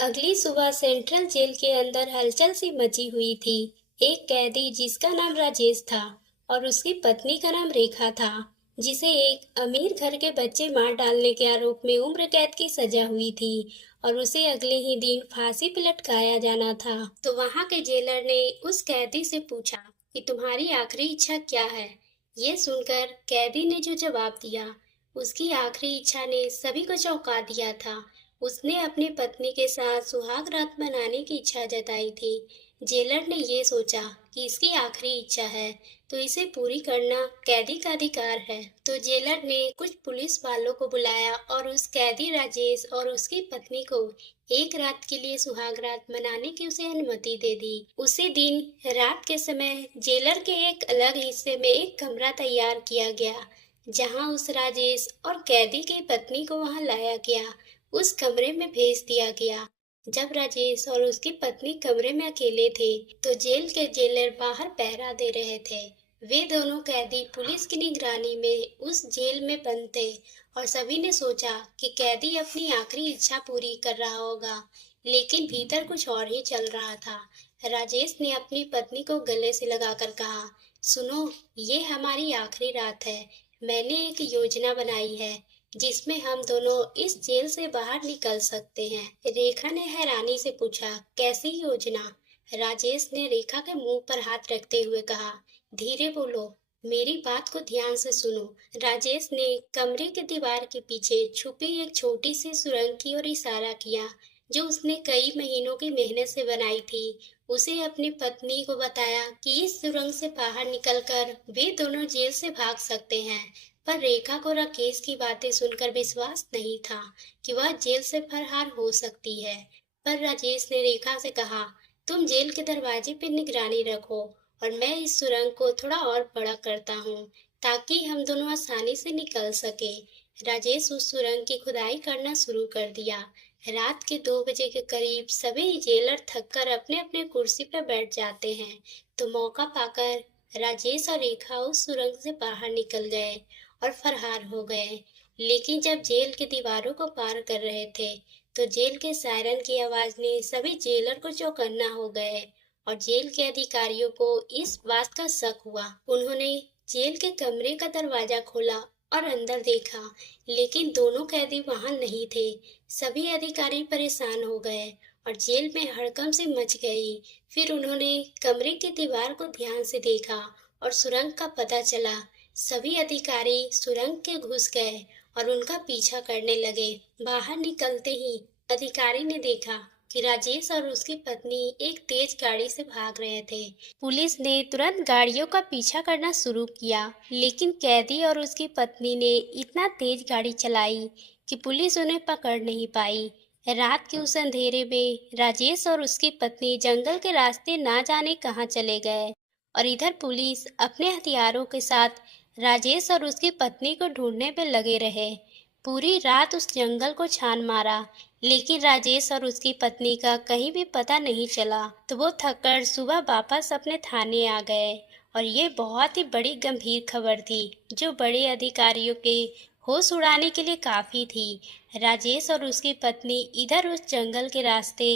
अगली सुबह central jail के अंदर हलचल सी मची हुई थी। एक कैदी जिसका नाम राजेश था और उसकी पत्नी का नाम रेखा था, जिसे एक अमीर घर के बच्चे मार डालने के आरोप में उम्र कैद की सजा हुई थी और उसे अगले ही दिन फांसी पे लटकाया जाना था। तो वहां के जेलर ने उस कैदी से पूछा कि तुम्हारी आखिरी इच्छा क्या है। ये सुनकर कैदी ने जो जवाब दिया, उसकी आखिरी इच्छा ने सभी को चौंका दिया था। उसने अपनी पत्नी के साथ सुहाग रात मनाने की इच्छा जताई थी। जेलर ने ये सोचा कि इसकी आखिरी इच्छा है तो इसे पूरी करना कैदी का अधिकार है। तो जेलर ने कुछ पुलिस वालों को बुलाया और उस कैदी राजेश और उसकी पत्नी को एक रात के लिए सुहाग रात मनाने की उसे अनुमति दे दी। उसी दिन रात के समय जेलर के एक अलग हिस्से में एक कमरा तैयार किया गया, जहां उस राजेश और कैदी की पत्नी को वहां लाया गया, उस कमरे में भेज दिया गया। जब राजेश और उसकी पत्नी कमरे में अकेले थे, तो जेल के जेलर बाहर पहरा दे रहे थे। वे दोनों कैदी पुलिस की निगरानी में उस जेल में बंद थे और सभी ने सोचा कि कैदी अपनी आखिरी इच्छा पूरी कर रहा होगा, लेकिन भीतर कुछ और ही चल रहा था। राजेश ने अपनी पत्नी को गले से लगाकर कहा, सुनो, ये हमारी आखिरी रात है। मैंने एक योजना बनाई है जिसमें हम दोनों इस जेल से बाहर निकल सकते हैं। रेखा ने हैरानी से पूछा, कैसी योजना? राजेश ने रेखा के मुंह पर हाथ रखते हुए कहा, धीरे बोलो, मेरी बात को ध्यान से सुनो। राजेश ने कमरे के दीवार के पीछे छुपी एक छोटी सी सुरंग की ओर इशारा किया, जो उसने कई महीनों की मेहनत से बनाई थी। उसे अपनी पत्नी को बताया कि इस सुरंग से बाहर निकलकर वे दोनों जेल से भाग सकते हैं। पर रेखा को राकेश की बातें सुनकर विश्वास नहीं था कि वह जेल से फरार हो सकती है। पर राजेश ने रेखा से कहा, तुम जेल के दरवाजे पर निगरानी रखो और मैं इस सुरंग को थोड़ा और बड़ा करता हूँ ताकि हम दोनों आसानी से निकल सके। राजेश उस सुरंग की खुदाई करना शुरू कर दिया। रात के 2 बजे के करीब सभी जेलर थककर अपने अपने कुर्सी पर बैठ जाते हैं, तो मौका पाकर राजेश और रेखा उस सुरंग से बाहर निकल गए और फरार हो गए। लेकिन जब जेल की दीवारों को पार कर रहे थे, तो जेल के सायरन की आवाज ने सभी जेलर को चौकन्ना हो गए और जेल के अधिकारियों को इस बात का शक हुआ। उन्होंने जेल के कमरे का दरवाजा खोला और अंदर देखा, लेकिन दोनों कैदी वहां नहीं थे। सभी अधिकारी परेशान हो गए और जेल में हड़कंप सी मच गई। फिर उन्होंने कमरे की दीवार को ध्यान से देखा और सुरंग का पता चला। सभी अधिकारी सुरंग के घुस गए और उनका पीछा करने लगे। बाहर निकलते ही अधिकारी ने देखा कि राजेश और उसकी पत्नी एक तेज गाड़ी से भाग रहे थे। पुलिस ने तुरंत गाड़ियों का पीछा करना शुरू किया, लेकिन कैदी और उसकी पत्नी ने इतना तेज गाड़ी चलाई कि पुलिस उन्हें पकड़ नहीं पाई। रात के उस अंधेरे में राजेश और उसकी पत्नी जंगल के रास्ते ना जाने कहाँ चले गए और इधर पुलिस अपने हथियारों के साथ राजेश और उसकी पत्नी को ढूंढने में लगे रहे। पूरी रात उस जंगल को छान मारा, लेकिन राजेश और उसकी पत्नी का कहीं भी पता नहीं चला। तो वो थककर सुबह वापस अपने थाने आ गए और ये बहुत ही बड़ी गंभीर खबर थी, जो बड़े अधिकारियों के होश उड़ाने के लिए काफी थी। राजेश और उसकी पत्नी इधर उस जंगल के रास्ते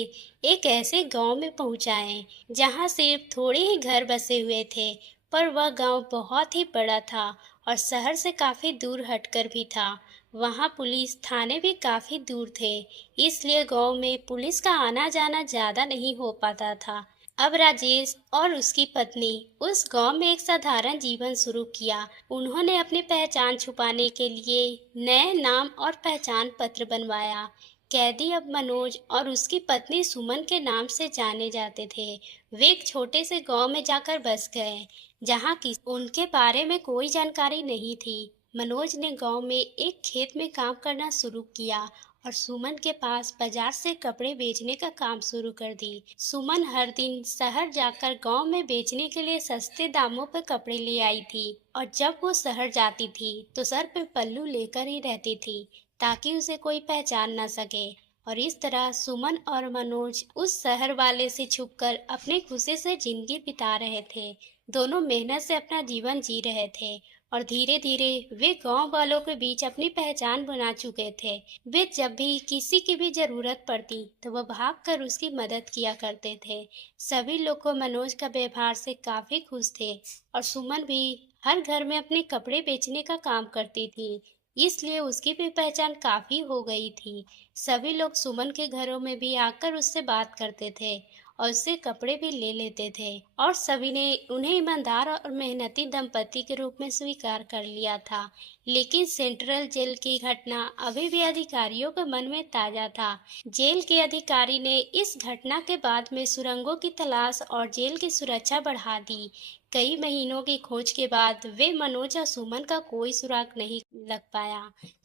एक ऐसे गांव में पहुंचाए जहां सिर्फ थोड़े ही घर बसे हुए थे, पर वह गांव बहुत ही बड़ा था और शहर से काफी दूर हटकर भी था। वहां पुलिस थाने भी काफी दूर थे, इसलिए गांव में पुलिस का आना जाना ज्यादा नहीं हो पाता था। अब राजेश और उसकी पत्नी उस गांव में एक साधारण जीवन शुरू किया। उन्होंने अपनी पहचान छुपाने के लिए नए नाम और पहचान पत्र बनवाया। कैदी अब मनोज और उसकी पत्नी सुमन के नाम से जाने जाते थे। वे एक छोटे से गांव में जाकर बस गए, जहां की उनके बारे में कोई जानकारी नहीं थी। मनोज ने गांव में एक खेत में काम करना शुरू किया और सुमन के पास बाजार से कपड़े बेचने का काम शुरू कर दी। सुमन हर दिन शहर जाकर गांव में बेचने के लिए सस्ते दामों पर कपड़े ले आई थी और जब वो शहर जाती थी तो सर पे पल्लू लेकर ही रहती थी, ताकि उसे कोई पहचान न सके। और इस तरह सुमन और मनोज उस शहर वाले से छुपकर अपने खुशी से जिंदगी बिता रहे थे। दोनों मेहनत से अपना जीवन जी रहे थे और धीरे धीरे वे गांव वालों के बीच अपनी पहचान बना चुके थे। वे जब भी किसी की भी जरूरत पड़ती तो वह भागकर उसकी मदद किया करते थे। सभी लोग को मनोज का व्यवहार से काफी खुश थे और सुमन भी हर घर में अपने कपड़े बेचने का काम करती थी, इसलिए उसकी भी पहचान काफी हो गई थी। सभी लोग सुमन के घरों में भी आकर उससे बात करते थे और उससे कपड़े भी ले लेते थे और सभी ने उन्हें ईमानदार और मेहनती दंपति के रूप में स्वीकार कर लिया था। लेकिन सेंट्रल जेल की घटना अभी भी अधिकारियों के मन में ताजा था। जेल के अधिकारी ने इस घटना के बाद में सुरंगों की तलाश और जेल की सुरक्षा बढ़ा दी। कई महीनों की खोज के बाद वे मनोज और सुमन का कोई सुराग नहीं लग पाया।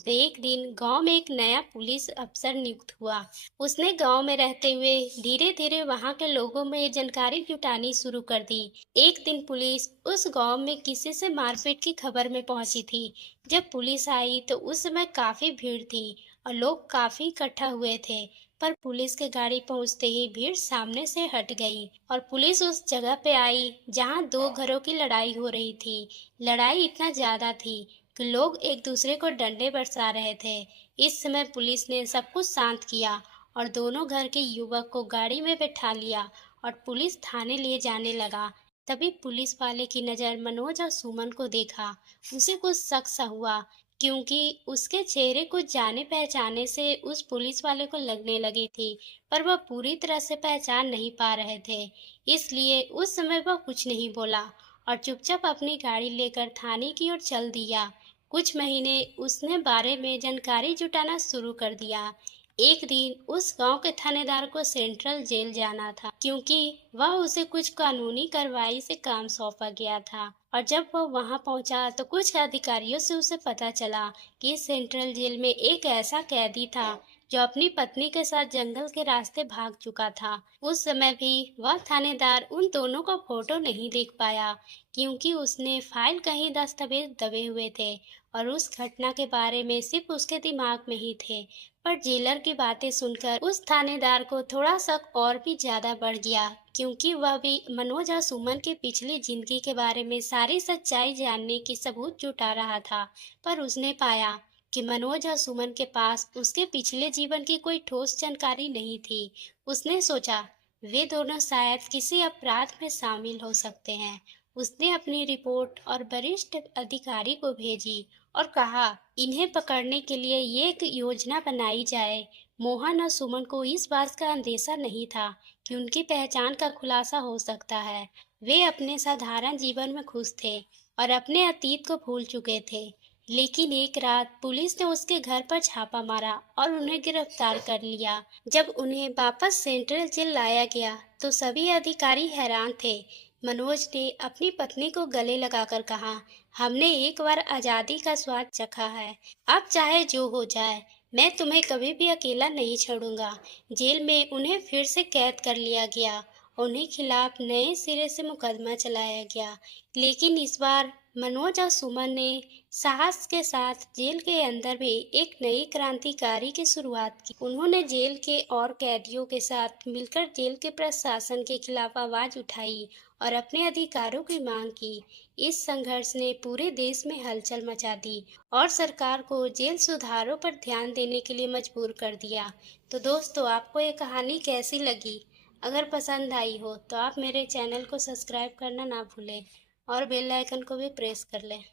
तो एक दिन गांव में एक नया पुलिस अफसर नियुक्त हुआ। उसने गांव में रहते हुए धीरे धीरे वहां के लोगों में जानकारी जुटानी शुरू कर दी। एक दिन पुलिस उस गांव में किसी से मारपीट की खबर में पहुंची थी। जब पुलिस आई तो उस समय काफी भीड़ थी और लोग काफी इकट्ठा हुए थे। पर पुलिस की गाड़ी पहुंचते ही भीड़ सामने से हट गई और पुलिस उस जगह पे आई जहां दो घरों की लड़ाई हो रही थी। लड़ाई इतना ज्यादा थी कि लोग एक दूसरे को डंडे बरसा रहे थे। इस समय पुलिस ने सब कुछ शांत किया और दोनों घर के युवक को गाड़ी में बैठा लिया और पुलिस थाने ले जाने लगा। तभी पुलिस वाले की नजर मनोज और सुमन को देखा। उसे कुछ शक सा हुआ क्योंकि उसके चेहरे को जाने पहचाने से उस पुलिस वाले को लगने लगी थी, पर वह पूरी तरह से पहचान नहीं पा रहे थे। इसलिए उस समय वह कुछ नहीं बोला और चुपचाप अपनी गाड़ी लेकर थाने की ओर चल दिया। कुछ महीने उसने बारे में जानकारी जुटाना शुरू कर दिया। एक दिन उस गांव के थानेदार को सेंट्रल जेल जाना था क्योंकि वह उसे कुछ कानूनी कार्रवाई से काम सौंपा गया था। और जब वह वहां पहुंचा तो कुछ अधिकारियों से उसे पता चला कि सेंट्रल जेल में एक ऐसा कैदी था जो अपनी पत्नी के साथ जंगल के रास्ते भाग चुका था। उस समय भी वह थानेदार उन दोनों का फोटो नहीं देख पाया क्योंकि उसने फाइल कहीं दस्तावेज दबे हुए थे और उस घटना के बारे में सिर्फ उसके दिमाग में ही थे। पर जेलर की बातें सुनकर उस थानेदार को थोड़ा शक और भी ज्यादा बढ़ गया क्योंकि वह भी मनोज और सुमन की पिछली जिंदगी के बारे में सारी सच्चाई जानने की सबूत जुटा रहा था। पर उसने पाया कि मनोज और सुमन के पास उसके पिछले जीवन की कोई ठोस जानकारी नहीं थी। उसने सोचा वे दोनों शायद किसी अपराध में शामिल हो सकते हैं। उसने अपनी रिपोर्ट और वरिष्ठ अधिकारी को भेजी और कहा इन्हें पकड़ने के लिए ये एक योजना बनाई जाए। मोहन और सुमन को इस बात का अंदेशा नहीं था कि उनकी पहचान का खुलासा हो सकता है। वे अपने साधारण जीवन में खुश थे और अपने अतीत को भूल चुके थे। लेकिन एक रात पुलिस ने उसके घर पर छापा मारा और उन्हें गिरफ्तार कर लिया। जब उन्हें वापस सेंट्रल जेल लाया गया तो सभी अधिकारी हैरान थे। मनोज ने अपनी पत्नी को गले लगाकर कहा, हमने एक बार आजादी का स्वाद चखा है, अब चाहे जो हो जाए मैं तुम्हें कभी भी अकेला नहीं छोड़ूंगा। जेल में उन्हें फिर से कैद कर लिया गया। उन्हें खिलाफ नए सिरे से मुकदमा चलाया गया। लेकिन इस बार मनोज और सुमन ने साहस के साथ जेल के अंदर भी एक नई क्रांतिकारी की शुरुआत की। उन्होंने जेल के और कैदियों के साथ मिलकर जेल के प्रशासन के खिलाफ आवाज उठाई और अपने अधिकारों की मांग की। इस संघर्ष ने पूरे देश में हलचल मचा दी और सरकार को जेल सुधारों पर ध्यान देने के लिए मजबूर कर दिया। तो दोस्तों, आपको ये कहानी कैसी लगी? अगर पसंद आई हो तो आप मेरे चैनल को सब्सक्राइब करना ना भूलें और बेल आइकन को भी प्रेस कर लें।